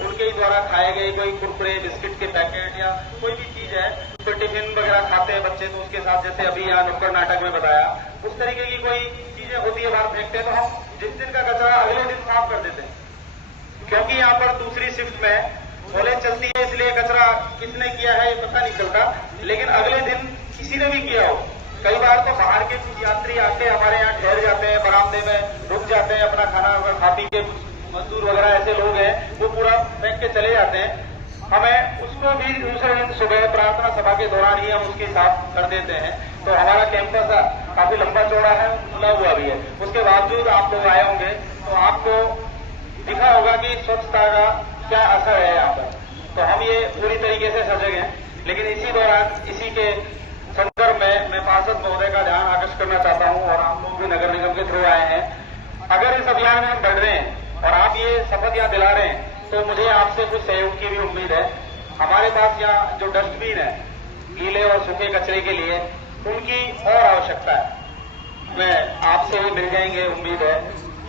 उनके ही द्वारा खाए गए कोई कुरकुरे बिस्किट के पैकेट या कोई भी चीज है, कोई टिफिन वगैरह खाते हैं बच्चे, तो उसके साथ जैसे अभी यहाँ नुक्कड़ नाटक में बताया उस तरीके की कोई चीजें होती है बाहर फेंकते हैं, तो हम जिस दिन का कचरा अगले दिन साफ कर देते हैं। क्योंकि यहाँ पर दूसरी शिफ्ट में कॉलेज चलती है, इसलिए कचरा किसने किया है ये पता नहीं चलता, लेकिन अगले दिन किसी ने भी किया हो। कई बार तो बाहर के कुछ यात्री आके हमारे यहाँ ठहर जाते हैं, बरामदे में रुक जाते हैं, अपना खाना खा पी के, मजदूर वगैरह ऐसे लोग हैं वो पूरा फेंक के चले जाते हैं। हमें उसको भी दूसरे दिन सुबह प्रार्थना सभा के दौरान ही हम उसकी साफ कर देते हैं। तो हमारा कैंपस काफी लंबा चौड़ा है, खुला हुआ भी है, उसके बावजूद आप लोग आए होंगे तो आपको दिखा होगा कि स्वच्छता का क्या असर है यहाँ पर। तो हम ये पूरी तरीके से सजग हैं, लेकिन इसी दौरान इसी के संदर्भ में मैं पार्षद महोदय का ध्यान आकर्षित करना चाहता हूं, और आप लोग भी नगर निगम के थ्रू आए हैं। अगर इस अभियान में हम बढ़ रहे हैं और आप ये शपथ यहाँ दिला रहे हैं तो मुझे आपसे कुछ सहयोग की भी उम्मीद है। हमारे पास यहाँ जो डस्टबिन है गीले और सूखे कचरे के लिए, उनकी और आवश्यकता है, मैं आपसे भी मिल जाएंगे उम्मीद है।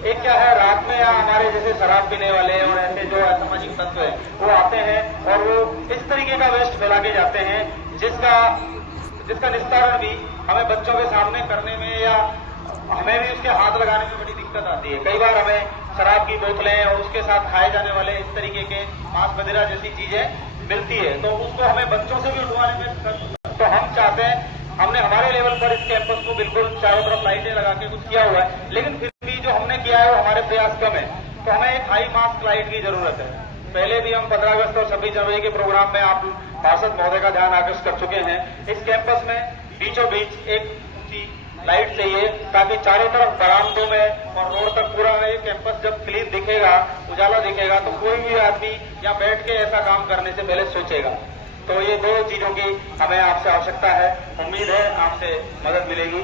एक क्या है, रात में यहाँ हमारे जैसे शराब पीने वाले और ऐसे जो असामाजिक तत्व है वो आते हैं और वो इस तरीके का वेस्ट फैला के जाते हैं जिसका निस्तारण भी हमें बच्चों के सामने करने में या हमें भी उसके हाथ लगाने में बड़ी दिक्कत आती है। कई बार हमें शराब की बोतलें और उसके साथ खाए जाने वाले इस तरीके के मांस मदिरा जैसी चीजें मिलती है, तो उसको हमें बच्चों से भी उठवाने में तो हम चाहते हैं, हमने हमारे लेवल पर इस कैंपस को बिल्कुल चारों तरफ लाइटें लगा के कुछ किया हुआ है, लेकिन फिर भी जो हमने किया है वो हमारे प्रयास कम है। तो हमें एक हाई मास्क लाइट की जरूरत है। पहले भी हम 15 अगस्त और 26 जनवरी के प्रोग्राम में आप पार्षद महोदय का ध्यान आकर्षित कर चुके हैं। इस कैंपस में बीचों बीच एक ऊंची लाइट चाहिए, ताकि चारों तरफ बरामदों में और रोड तक पूरा ये कैंपस जब क्लीन दिखेगा, उजाला दिखेगा, तो कोई भी आदमी यहाँ बैठ के ऐसा काम करने से पहले सोचेगा। तो ये दो चीजों की हमें आपसे आवश्यकता है, उम्मीद है आपसे मदद मिलेगी।